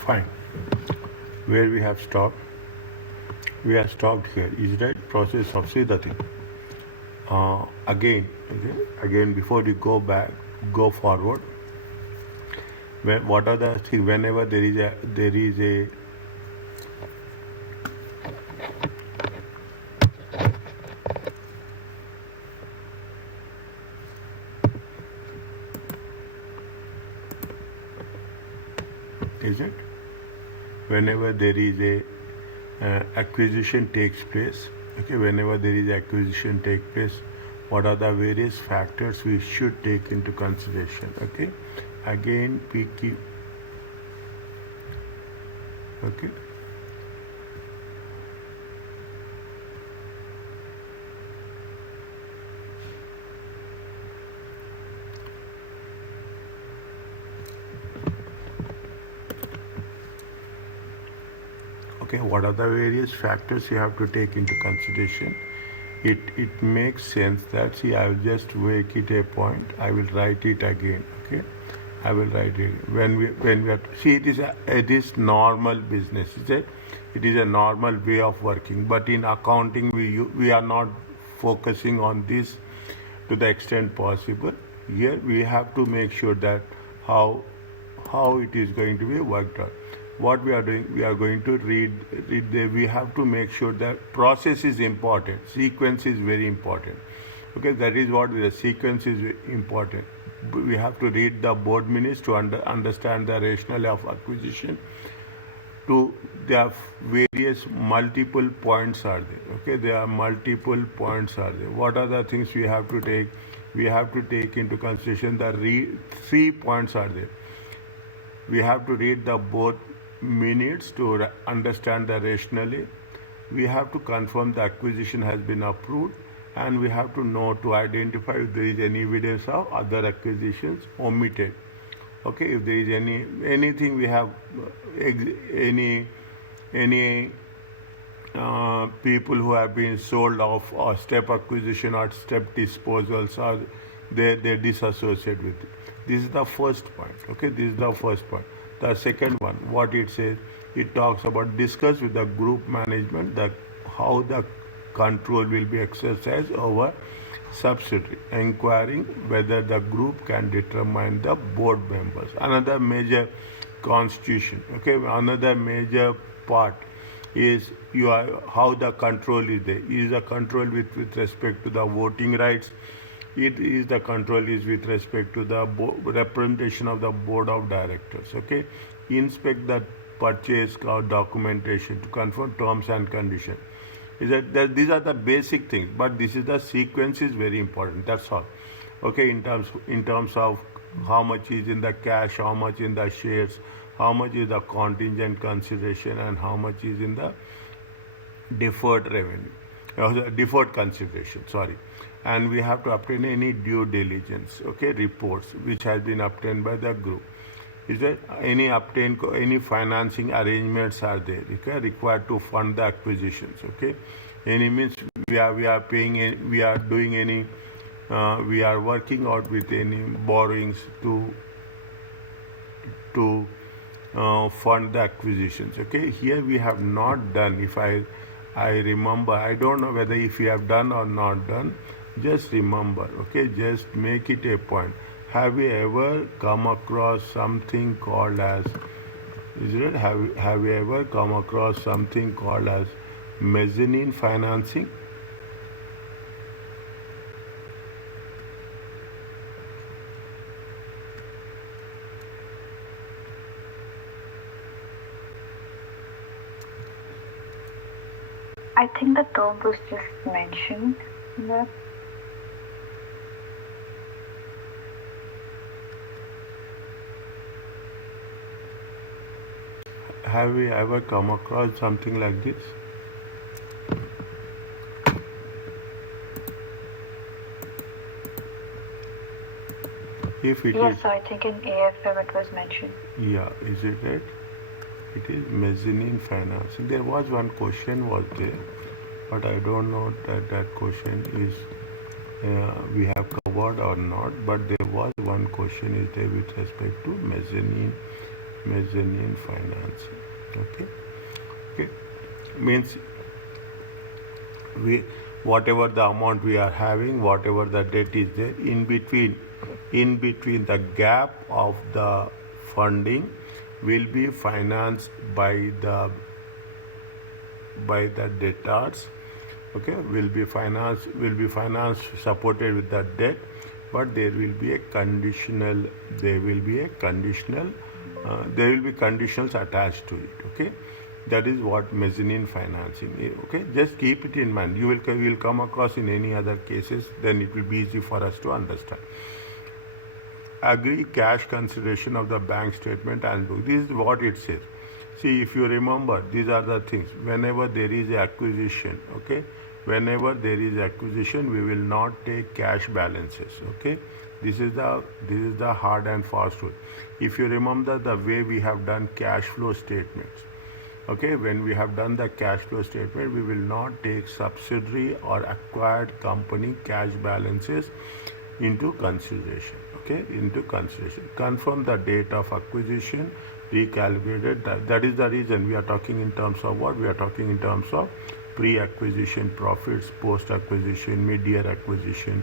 fine. Where we have stopped? We have stopped here. Is right process of see the thing. Again, okay? Again, before you go back, go forward. What are the things? Whenever there is a is it? Whenever there is a acquisition takes place, okay, whenever there is acquisition take place, what are the various factors we should take into consideration? Okay, again we keep, okay, okay, what are the various factors you have to take into consideration? It makes sense that, see, I will just make it a point, I will write it again, okay, I will write it when we are, see, it is normal business, is it? It is a normal way of working, but in accounting we are not focusing on this to the extent possible. Here we have to make sure that how it is going to be worked out. What we are doing, we are going to read there. We have to make sure that process is important, sequence is very important. Okay, that is what the sequence is important. We have to read the board minutes to understand the rationale of acquisition. To there are various multiple points are there. Okay, there are multiple points are there. What are the things we have to take? We have to take into consideration the 3 points are there. We have to read the both minutes to understand the rationale. We have to confirm the acquisition has been approved, and we have to know to identify if there is any evidence of other acquisitions omitted. Okay, if there is anything we have any people who have been sold off or step acquisition or step disposals, or they disassociate with it. This is the first point. Okay, this is the first point. The second one, what it says, it talks about discuss with the group management that how the control will be exercised over subsidiary, inquiring whether the group can determine the board members. Another major constitution, okay, another major part is how the control is there. Is the control with respect to the voting rights? It is the control is with respect to the representation of the board of directors. Okay, inspect the purchase documentation to confirm terms and conditions. Is that these are the basic things, but this is the sequence is very important. That's all. Okay, in terms of how much is in the cash, how much in the shares, how much is the contingent consideration, and how much is in the deferred revenue, deferred consideration. Sorry, and we have to obtain any due diligence. Okay, reports which has been obtained by the group. Is there any financing arrangements are there, okay, required to fund the acquisitions? Okay, any means we are paying, we are doing any, we are working out with any borrowings to fund the acquisitions. Okay, here we have not done. If I remember, I don't know whether if you have done or not done. Just remember. Okay, just make it a point. Have you ever come across something called as, is it? Have you ever come across something called as mezzanine financing? I think the term was just mentioned there. Have you ever come across something like this? If it Yes, is, I think in AFM it was mentioned. yeah, is it right? It is mezzanine financing. There was one question was there, but I don't know that question is we have covered or not. But there was one question is there with respect to mezzanine mezzanine financing. Okay. Okay. Means we, whatever the amount we are having, whatever the debt is there, in between the gap of the funding will be financed by the debtors. Okay, will be financed supported with the debt, but there will be a conditional, there will be a conditional, there will be conditions attached to it. Okay, that is what mezzanine financing is. Okay, just keep it in mind. You will come across in any other cases, then it will be easy for us to understand. Agree cash consideration of the bank statement and book. This is what it says. See, if you remember, these are the things. Whenever there is acquisition, okay, whenever there is acquisition, we will not take cash balances. Okay, this is the hard and fast rule. If you remember the way we have done cash flow statements, okay, when we have done the cash flow statement, we will not take subsidiary or acquired company cash balances into consideration. Okay, into consideration. Confirm the date of acquisition, recalibrated. That is the reason we are talking in terms of what? We are talking in terms of pre-acquisition profits, post-acquisition, mid-year acquisition.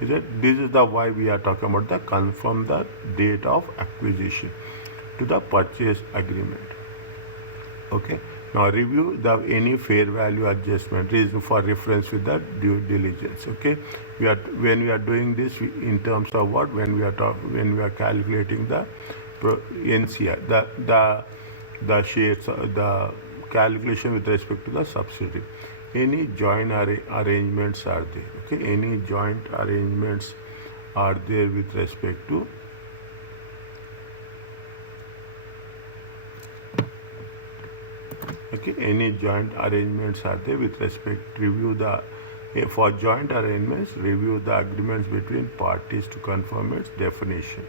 This is the why we are talking about the confirm the date of acquisition to the purchase agreement. Okay. Now review the any fair value adjustment reason for reference with the due diligence. Okay. When we are doing this in terms of what? When we are calculating the NCR, the shares, the calculation with respect to the subsidiary. Any joint arrangements are there. Okay. Any joint arrangements are there with respect to okay, any joint arrangements are there with respect, review the for joint arrangements, review the agreements between parties to confirm its definition.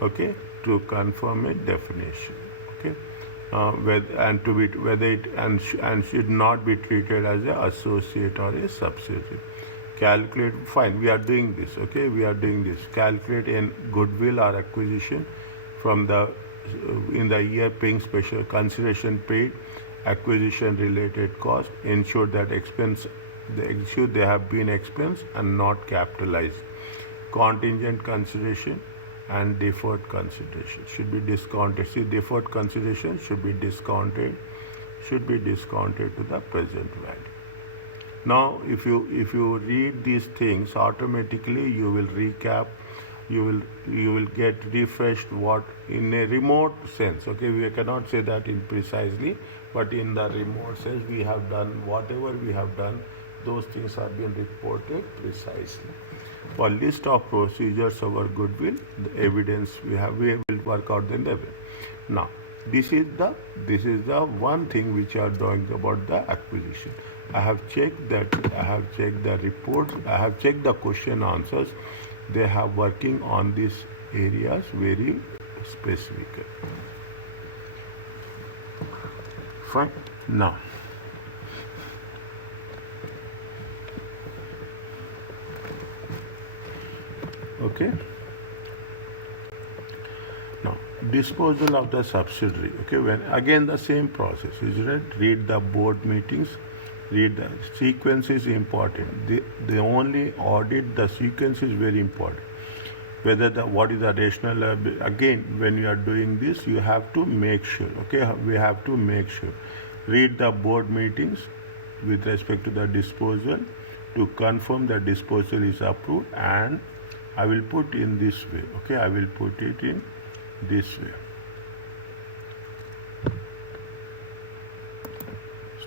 Okay, to confirm its definition. Okay, whether it and should not be treated as an associate or a subsidiary. Calculate, fine, we are doing this. Okay, we are doing this. Calculate in goodwill or acquisition from the in the year paying special consideration paid, acquisition related cost, ensure that they have been expensed and not capitalized. Contingent consideration and deferred consideration should be discounted. See, deferred consideration should be discounted to the present value. Now if you read these things, automatically you will recap, you will get refreshed what in a remote sense. Okay, we cannot say that in precisely, but in the remote sense we have done whatever we have done, those things have been reported precisely. For list of procedures over goodwill, the evidence we will work out the level. Now this is the one thing which are doing about the acquisition. I have checked the reports, I have checked the question answers. They have working on these areas very specifically. Fine. Now, okay. Now, disposal of the subsidiary. Okay, when again the same process is right. Read the board meetings. Read the sequence is important. The only audit the sequence is very important. Whether what is the rational again when you are doing this you have to make sure. Okay, we have to make sure. Read the board meetings with respect to the disposal to confirm the disposal is approved, and I will put in this way. Okay, I will put it in this way.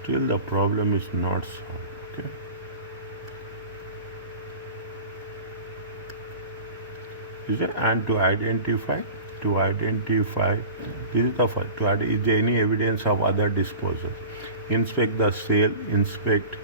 Still the problem is not solved. Okay. And to identify this is the first, is there any evidence of other disposal? Inspect the sale, inspect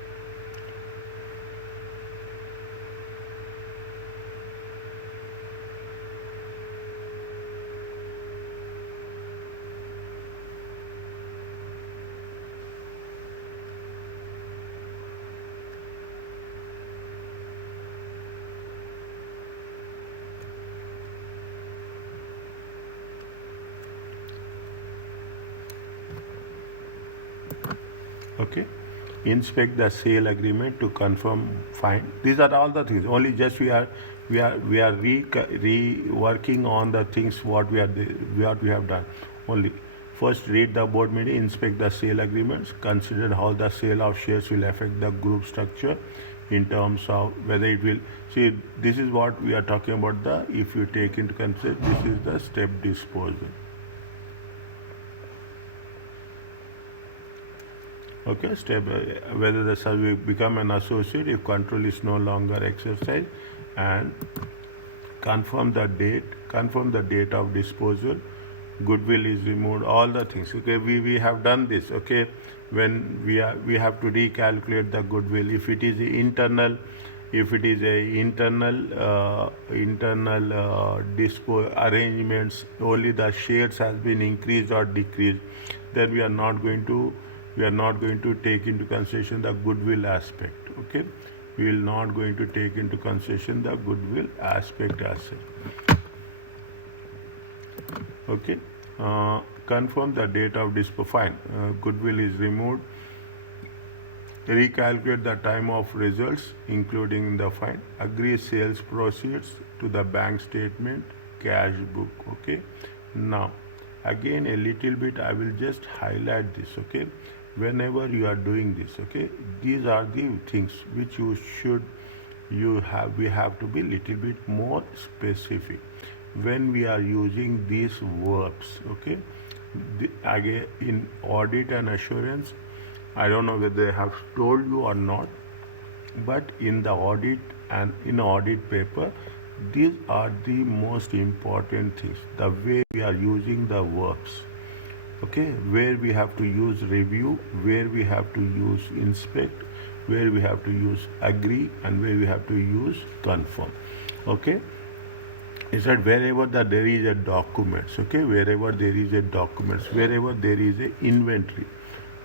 Okay, inspect the sale agreement to confirm fine. These are all the things. Only just we are reworking on the things what we have done. Only first read the board meeting, inspect the sale agreements, consider how the sale of shares will affect the group structure in terms of whether it will see. This is what we are talking about. The if you take into consideration, this is the step disposal. Okay, step whether the survey become an associate if control is no longer exercised, and confirm the date of disposal, goodwill is removed, all the things. Okay, we have done this. Okay, when we have to recalculate the goodwill if it is internal, if it is a internal arrangements, only the shares has been increased or decreased, then we are not going to take into consideration the goodwill aspect. Okay, we will not going to take into consideration the goodwill aspect as such. Okay, confirm the date of disposal. Fine, goodwill is removed. Recalculate the time of results, including the fine. Agree sales proceeds to the bank statement, cash book. Okay, now again a little bit I will just highlight this. Okay, whenever you are doing this, okay, these are the things which we have to be little bit more specific when we are using these verbs. Okay, again in audit and assurance, I don't know whether they have told you or not, but in the audit and in audit paper, these are the most important things, the way we are using the verbs. Okay, where we have to use review, where we have to use inspect, where we have to use agree, and where we have to use confirm. Okay, is that wherever that there is a documents. Okay, wherever there is a documents, wherever there is a inventory.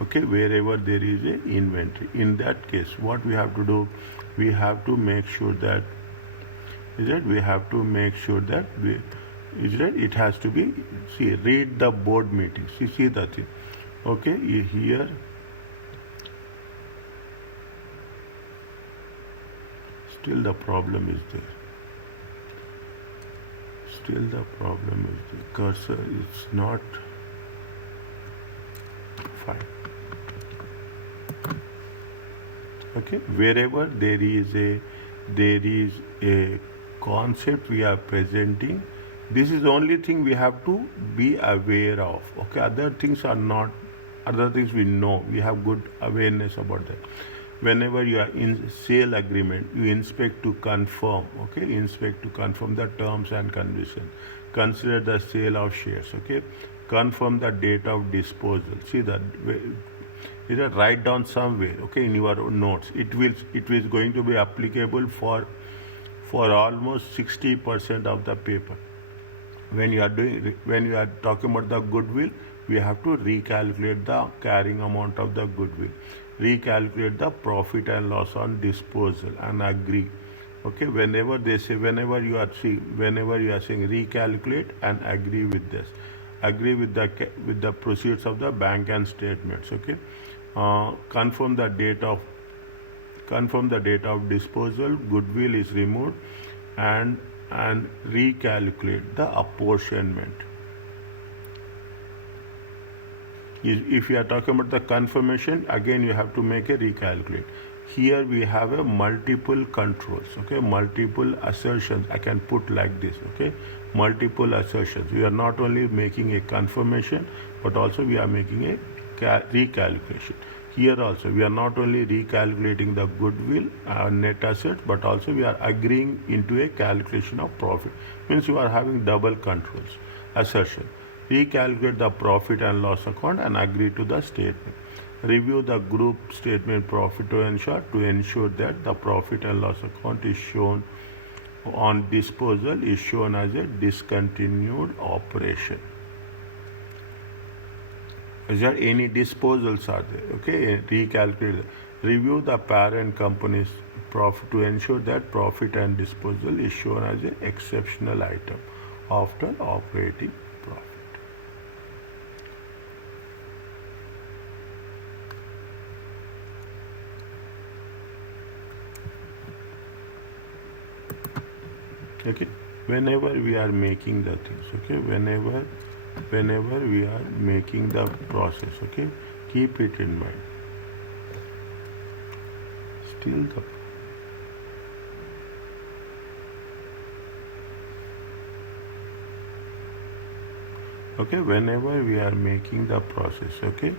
Okay, wherever there is a inventory, in that case what we have to do, we have to make sure that it has to be, see, read the board meeting, see the thing. Okay, here still the problem is there. Cursor is not fine. Okay, wherever there is a concept we are presenting, this is the only thing we have to be aware of. Okay, other things we know, we have good awareness about that. Whenever you are in sale agreement, you inspect to confirm. Okay, inspect to confirm the terms and conditions. Consider the sale of shares. Okay, confirm the date of disposal. See that. Write down somewhere. Okay, in your notes, it is going to be applicable for almost 60% of the paper. When you are talking about the goodwill, we have to recalculate the carrying amount of the goodwill, recalculate the profit and loss on disposal, and agree. Okay, whenever you are saying recalculate and agree with this, agree with the proceeds of the bank and statements. Okay, confirm the date of disposal, goodwill is removed, and recalculate the apportionment. If you are talking about the confirmation, again you have to make a recalculate. Here we have a multiple controls. Okay, multiple assertions, I can put like this. Okay, multiple assertions. We are not only making a confirmation, but also we are making a recalculation. Here also we are not only recalculating the goodwill net assets, but also we are agreeing into a calculation of profit. Means you are having double controls. Assertion, recalculate the profit and loss account and agree to the statement. Review the group statement profit to ensure that the profit and loss account is shown on disposal is shown as a discontinued operation. Is there any disposals are there? Okay, recalculate. Review the parent company's profit to ensure that profit and disposal is shown as an exceptional item after operating profit. Okay, whenever we are making the things, okay, whenever we are making the process, okay, keep it in mind. Still the okay, whenever we are making the process, okay,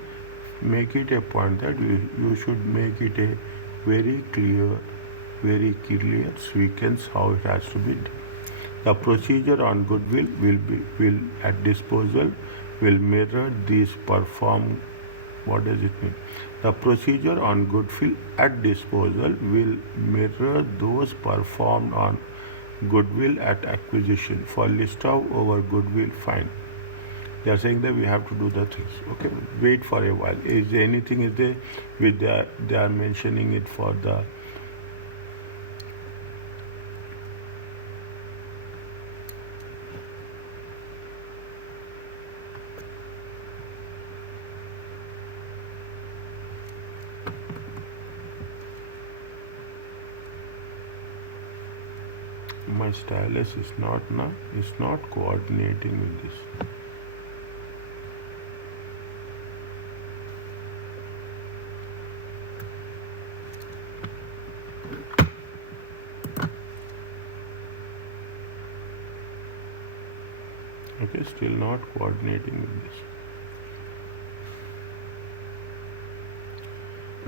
make it a point that you should make it a very clear sequence how it has to be done. The procedure on goodwill will at disposal will mirror these perform. What does it mean? The procedure on goodwill at disposal will mirror those performed on goodwill at acquisition. For list of over goodwill, fine. They are saying that we have to do the things. Okay, wait for a while. Is there anything is there with they are mentioning it for the my stylus is not now is not coordinating with this. Okay, still not coordinating with this.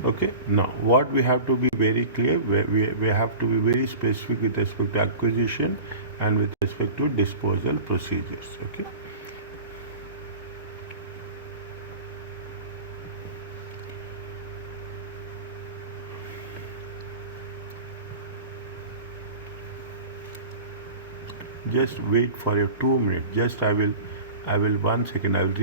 Okay, now what we have to be very clear, we have to be very specific with respect to acquisition and with respect to disposal procedures. Okay. Just wait for a 2 minutes. Just I will 1 second. I will